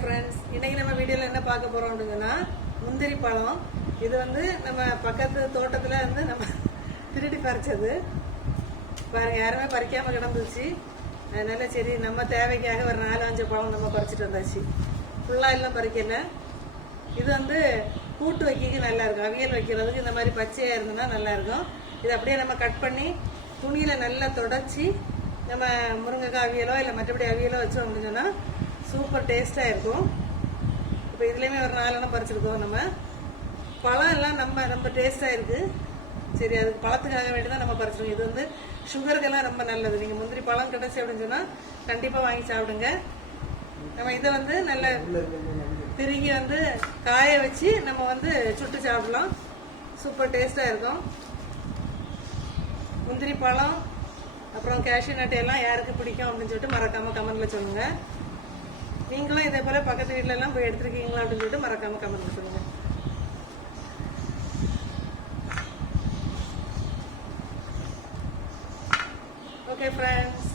Friends, இன்னைக்கு நம்ம வீடியோல என்ன பார்க்க போறோம் அப்படின்னா முந்திரி பழம். இது வந்து நம்ம பக்கத்து தோட்டத்துல இருந்து நம்ம திருடி பறிச்சது. பாருங்க, யாருமே பறிக்காம கிடந்துச்சு. அதனால சரி நம்ம தேவைக்காக ஒரு 4-5 பழம் நம்ம பறிச்சுட்டு வந்தாச்சு. ஃபுல்லா எல்லாம் பறிக்கல. இது வந்து கூட்டு வைக்க நல்லா இருக்கும். அவியல் வைக்கிறதுக்கு இந்த மாதிரி பச்சையா இருந்ததுன்னா நல்லா இருக்கும். இது அப்படியே நம்ம கட் பண்ணி துணியில நல்லா தொடச்சி நம்ம முருங்கைக்காய் அவியலோ இல்லை மற்றபடி அவியலோ வச்சோம் அப்படின்னு சொன்னா சூப்பர் டேஸ்டா இருக்கும். இப்போ இதுலயுமே ஒரு 4 எண்ணம் பறிச்சிருக்கோம். நம்ம பழம் எல்லாம் ரொம்ப டேஸ்டா இருக்கு. சரி, அதுக்கு பழத்துக்காக வேண்டி தான் நம்ம பறிச்சிருக்கோம். இது வந்து சுகருக்கெல்லாம் ரொம்ப நல்லது. நீங்க முந்திரி பழம் கிடைச்சி அப்படின்னு சொன்னா கண்டிப்பா வாங்கி சாப்பிடுங்க. நம்ம இதை வந்து நல்ல திருகி வந்து காய வச்சு நம்ம வந்து சுட்டு சாப்பிடலாம். சூப்பர் டேஸ்டா இருக்கும். முந்திரி பழம் அப்புறம் கேஷ்யூ நட் எல்லாம் யாருக்கு பிடிக்கும் அப்படின்னு சொல்லிட்டு மறக்காம கமெண்ட்ல சொல்லுங்க. நீங்களும் இதே போல பக்கத்து வீட்டுல எல்லாம் போய் எடுத்துருக்கீங்களா அப்படின்னு சொல்லிட்டு மறக்காம கமெண்ட்ல சொல்லுங்க. Okay friends.